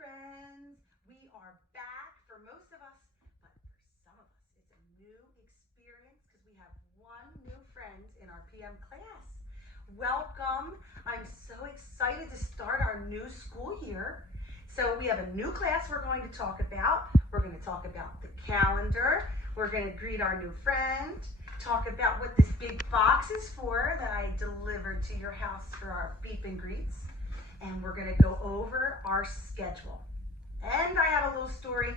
friends. We are back for most of us, but for some of us, it's a new experience because we have one new friend in our PM class. Welcome. I'm so excited to start our new school year. So we have a new class we're going to talk about. We're going to talk about the calendar. We're going to greet our new friend, talk about what this big box is for that I delivered to your house for our beep and greets. And we're going to go over our schedule. And I have a little story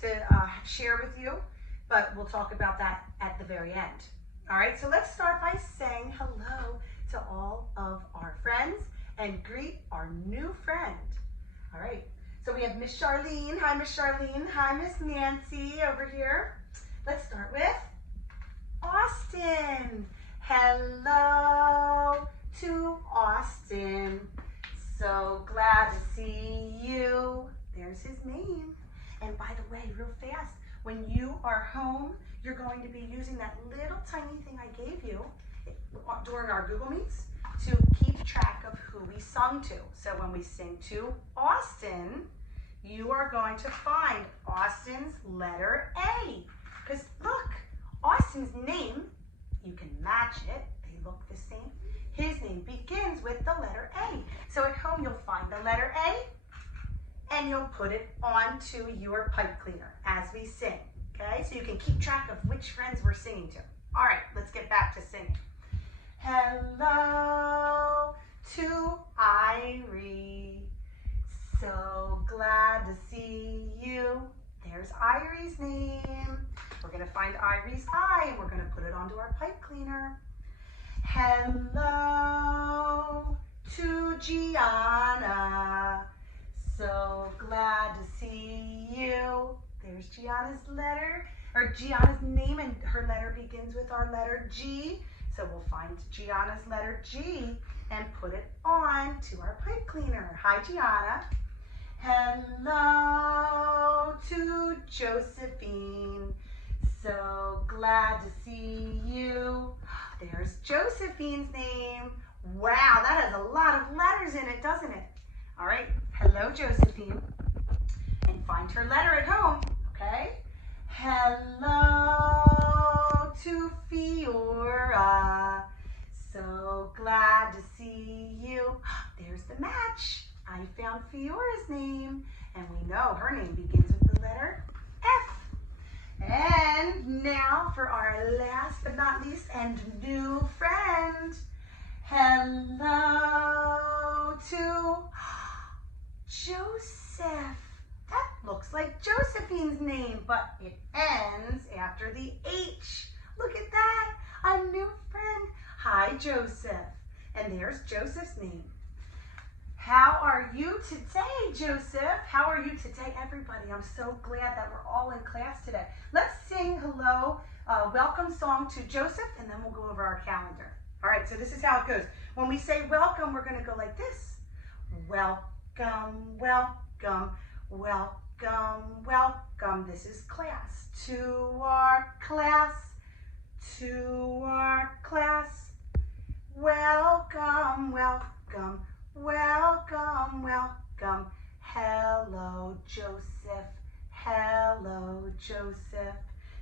to share with you, but we'll talk about that at the very end. All right, so let's start by saying hello to all of our friends and greet our new friend. All right, so we have Miss Charlene. Hi, Miss Charlene. Hi, Miss Nancy over here. Let's start with Austin. Hello to Austin. So glad to see you. There's his name. And by the way, real fast, when you are home, you're going to be using that little tiny thing I gave you during our Google Meets to keep track of who we sung to. So when we sing to Austin, you are going to find Austin's letter A. Because look, Austin's name, you can match it. They look the same. His name begins with the letter A. So at home, you'll find the letter A, and you'll put it onto your pipe cleaner as we sing, okay? So you can keep track of which friends we're singing to. All right, let's get back to singing. Hello to Irie. So glad to see you. There's Irie's name. We're gonna find Irie's I, and we're gonna put it onto our pipe cleaner. Hello to Gianna. So glad to see you. There's Gianna's letter, or Gianna's name, and her letter begins with our letter G. So we'll find Gianna's letter G and put it on to our pipe cleaner. Hi, Gianna. Hello to Josephine. So glad to see you. There's Josephine's name. Wow, that has a lot of letters in it, doesn't it? All right, hello, Josephine. And find her letter at home, okay? Hello to Fiora. So glad to see you. There's the match. I found Fiora's name, and we know her name begins with the letter F. And now for our last but not least and new friend. Hello to Joseph. That looks like Josephine's name, but it ends after the H. Look at that, a new friend. Hi, Joseph. And there's Joseph's name. How are you today, Joseph? How are you today, everybody? I'm so glad that we're all in class today. Let's sing hello, welcome song to Joseph, and then we'll go over our calendar. All right, so this is how it goes. When we say welcome, we're gonna go like this. Welcome, welcome, welcome, welcome. This is class. To our class, to our class. Welcome, welcome. Welcome, welcome. Hello, Joseph. Hello, Joseph.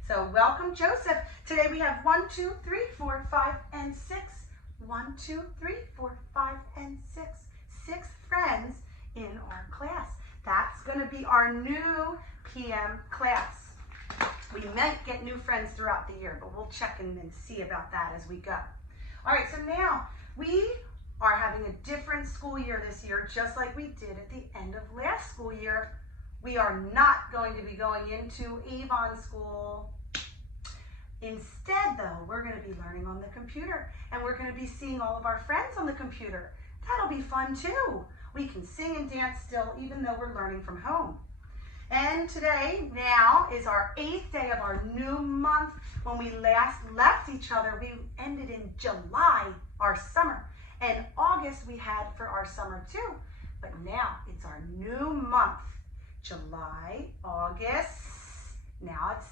So welcome, Joseph. Today we have 1, 2, 3, 4, 5, and 6. 1, 2, 3, 4, 5, and 6. 6 friends in our class. That's going to be our new PM class. We might get new friends throughout the year, but we'll check and see about that as we go. All right, so now we are having a different school year this year, just like we did at the end of last school year. We are not going to be going into Avon School. Instead, though, we're going to be learning on the computer, and we're going to be seeing all of our friends on the computer. That'll be fun, too. We can sing and dance still, even though we're learning from home. And today, now, is our 8th day of our new month. When we last left each other, we ended in July, our summer. And August we had for our summer too. But now it's our new month. July, August, now it's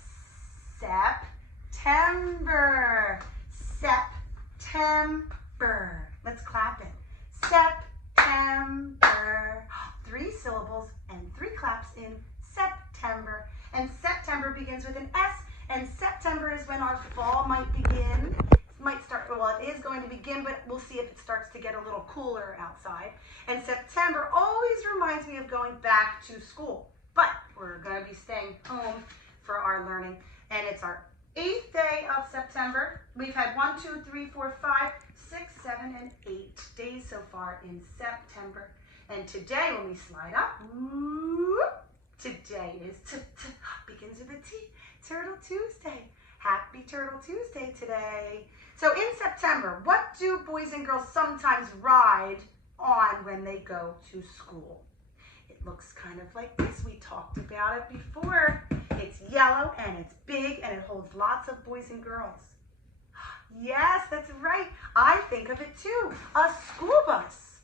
September. September. Let's clap it. September. 3 syllables and 3 claps in September. And September begins with an S, and September is when our fall might begin. It might start, well, it is going to begin, but we'll see if it starts to get a little cooler outside. And September always reminds me of going back to school, but we're going to be staying home for our learning. And it's our 8th day of September. We've had 1, 2, 3, 4, 5, 6, 7, and 8 days so far in September. And today, when we slide up, today is begins with a T, Turtle Tuesday. Happy Turtle Tuesday today. So in September, what do boys and girls sometimes ride on when they go to school? It looks kind of like this. We talked about it before. It's yellow and it's big and it holds lots of boys and girls. Yes, that's right. I think of it too. A school bus.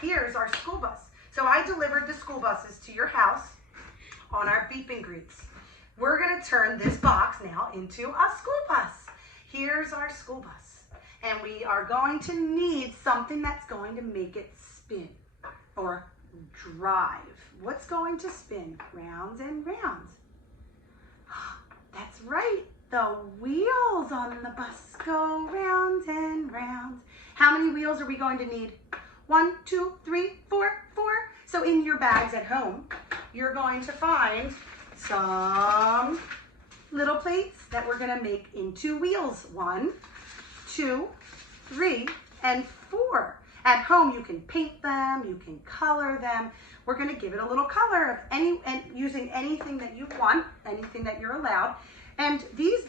Here's our school bus. So I delivered the school buses to your house on our beep and greets. We're going to turn this box now into a school bus. Here's our school bus. And we are going to need something that's going to make it spin or drive. What's going to spin? Rounds and rounds. That's right. The wheels on the bus go round and round. How many wheels are we going to need? 1, 2, 3, 4, 4. So in your bags at home, you're going to find some little plates that we're going to make into wheels. 1, 2, 3, and 4. At home, you can paint them, you can color them. We're going to give it a little color of using anything that you want, anything that you're allowed. And these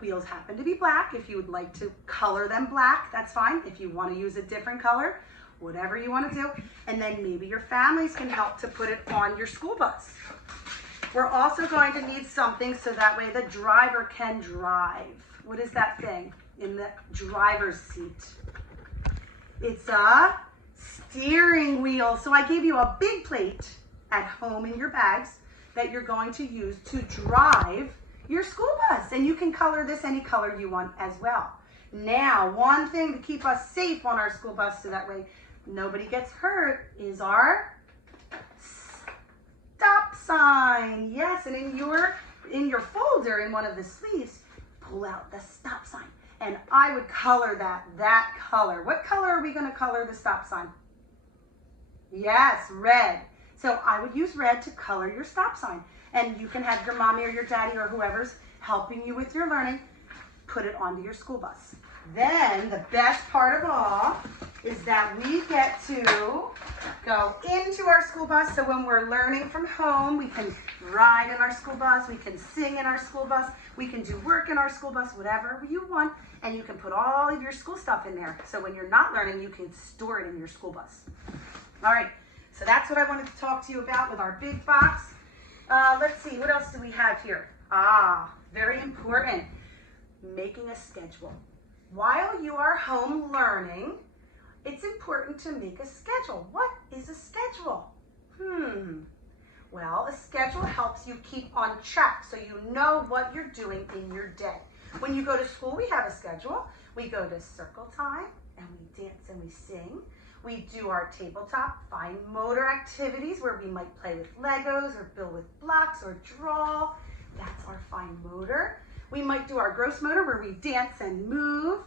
wheels happen to be black. If you would like to color them black, that's fine. If you want to use a different color, whatever you want to do. And then maybe your families can help to put it on your school bus. We're also going to need something so that way the driver can drive. What is that thing in the driver's seat? It's a steering wheel. So I gave you a big plate at home in your bags that you're going to use to drive your school bus. And you can color this any color you want as well. Now, one thing to keep us safe on our school bus so that way nobody gets hurt is our stop sign. Yes, and in your folder, in one of the sleeves, pull out the stop sign. And I would color that color. What color are we going to color the stop sign? Yes, red. So I would use red to color your stop sign. And you can have your mommy or your daddy or whoever's helping you with your learning put it onto your school bus. Then the best part of all is that we get to go into our school bus. So when we're learning from home, we can ride in our school bus, we can sing in our school bus, we can do work in our school bus, whatever you want, and you can put all of your school stuff in there. So when you're not learning, you can store it in your school bus. All right, so that's what I wanted to talk to you about with our big box. Let's see, what else do we have here? Very important, making a schedule. While you are home learning, it's important to make a schedule. What is a schedule? Well, a schedule helps you keep on track so you know what you're doing in your day. When you go to school, we have a schedule. We go to circle time and we dance and we sing. We do our tabletop fine motor activities where we might play with Legos or build with blocks or draw. That's our fine motor. We might do our gross motor where we dance and move,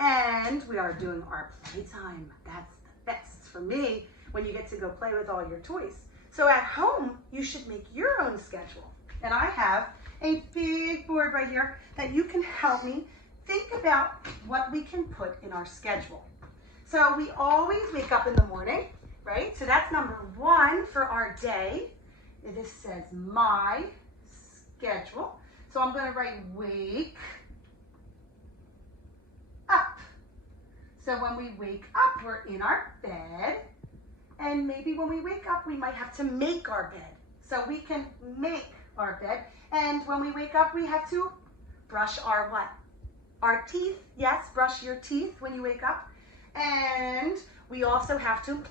and we are doing our playtime. That's the best for me when you get to go play with all your toys. So at home, you should make your own schedule. And I have a big board right here that you can help me think about what we can put in our schedule. So we always wake up in the morning, right? So that's number 1 for our day. This says my schedule. So I'm going to write wake up. So when we wake up, we're in our bed. And maybe when we wake up, we might have to make our bed. So we can make our bed. And when we wake up, we have to brush our what? Our teeth. Yes, brush your teeth when you wake up. And we also have to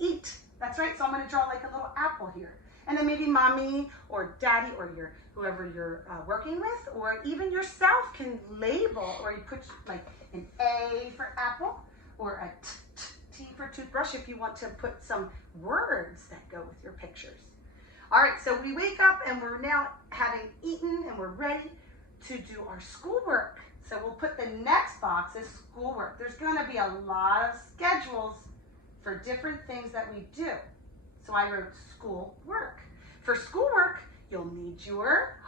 eat. That's right. So I'm going to draw like a little apple here. And then maybe mommy or daddy or whoever you're working with, or even yourself can label, or you put like an A for apple or a T for toothbrush if you want to put some words that go with your pictures. All right, so we wake up and we're now having eaten and we're ready to do our schoolwork. So we'll put the next box as schoolwork. There's going to be a lot of schedules for different things that we do. So I wrote schoolwork. For schoolwork, you'll need your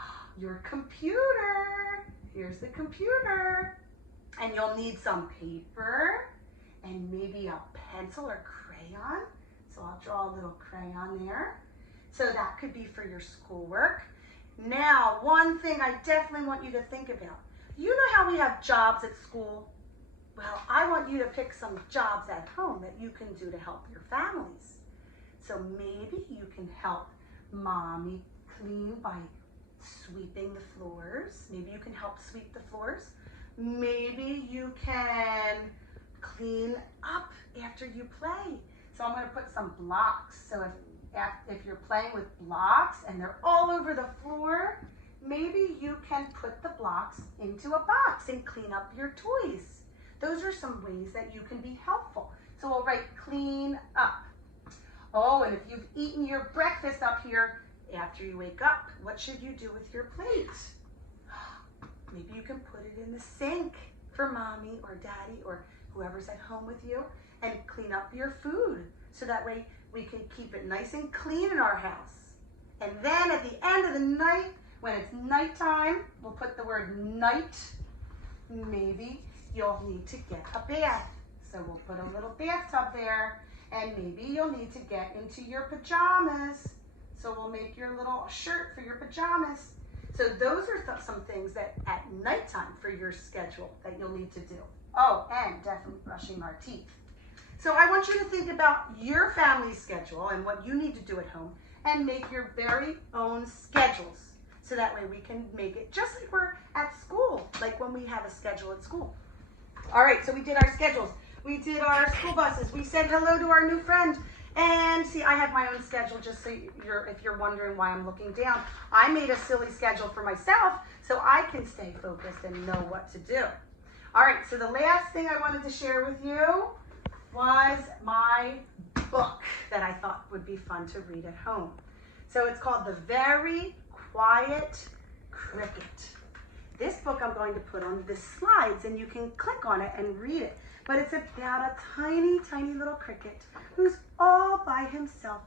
computer. Here's the computer. And you'll need some paper and maybe a pencil or crayon. So I'll draw a little crayon there. So that could be for your schoolwork. Now, one thing I definitely want you to think about. You know how we have jobs at school? Well, I want you to pick some jobs at home that you can do to help your families. So maybe you can help Mommy clean by sweeping the floors. Maybe you can help sweep the floors. Maybe you can clean up after you play. So I'm going to put some blocks. So if you're playing with blocks and they're all over the floor, maybe you can put the blocks into a box and clean up your toys. Those are some ways that you can be helpful. So we'll write clean up. Oh, and if you've eaten your breakfast up here, after you wake up, what should you do with your plate? Maybe you can put it in the sink for Mommy or Daddy or whoever's at home with you and clean up your food. So that way we can keep it nice and clean in our house. And then at the end of the night, when it's nighttime, we'll put the word night. Maybe you'll need to get a bath. So we'll put a little bathtub there, and maybe you'll need to get into your pajamas. So we'll make your little shirt for your pajamas. So those are some things that at nighttime for your schedule that you'll need to do. Oh, and definitely brushing our teeth. So I want you to think about your family's schedule and what you need to do at home and make your very own schedules. So that way we can make it just like we're at school, like when we have a schedule at school. All right, so we did our schedules. We did our school buses. We said hello to our new friend. And see, I have my own schedule just so if you're wondering why I'm looking down. I made a silly schedule for myself so I can stay focused and know what to do. All right, so the last thing I wanted to share with you was my book that I thought would be fun to read at home. So it's called The Very Quiet Cricket. This book I'm going to put on the slides and you can click on it and read it. But it's about a tiny, tiny little cricket who's all by himself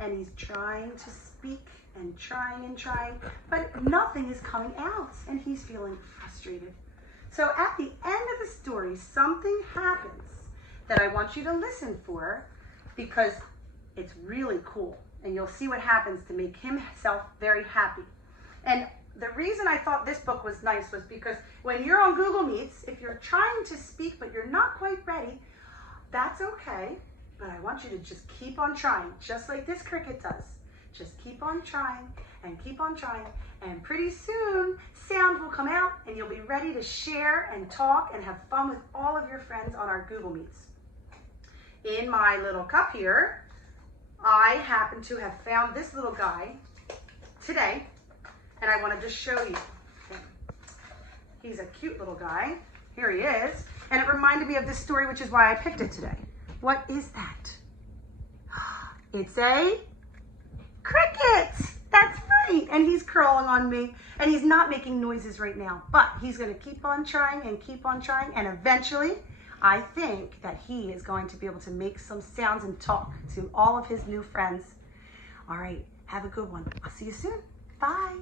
and he's trying to speak and trying, but nothing is coming out and he's feeling frustrated. So at the end of the story, something happens that I want you to listen for because it's really cool and you'll see what happens to make himself very happy. And the reason I thought this book was nice was because when you're on Google Meets, if you're trying to speak but you're not quite ready, that's okay. But I want you to just keep on trying, just like this cricket does. Just keep on trying, and pretty soon sound will come out and you'll be ready to share and talk and have fun with all of your friends on our Google Meets. In my little cup here, I happen to have found this little guy today, and I wanted to show you him. He's a cute little guy. Here he is. And it reminded me of this story, which is why I picked it today. What is that? It's a cricket. That's right. And he's crawling on me. And he's not making noises right now. But he's going to keep on trying. And eventually, I think that he is going to be able to make some sounds and talk to all of his new friends. All right. Have a good one. I'll see you soon. Bye.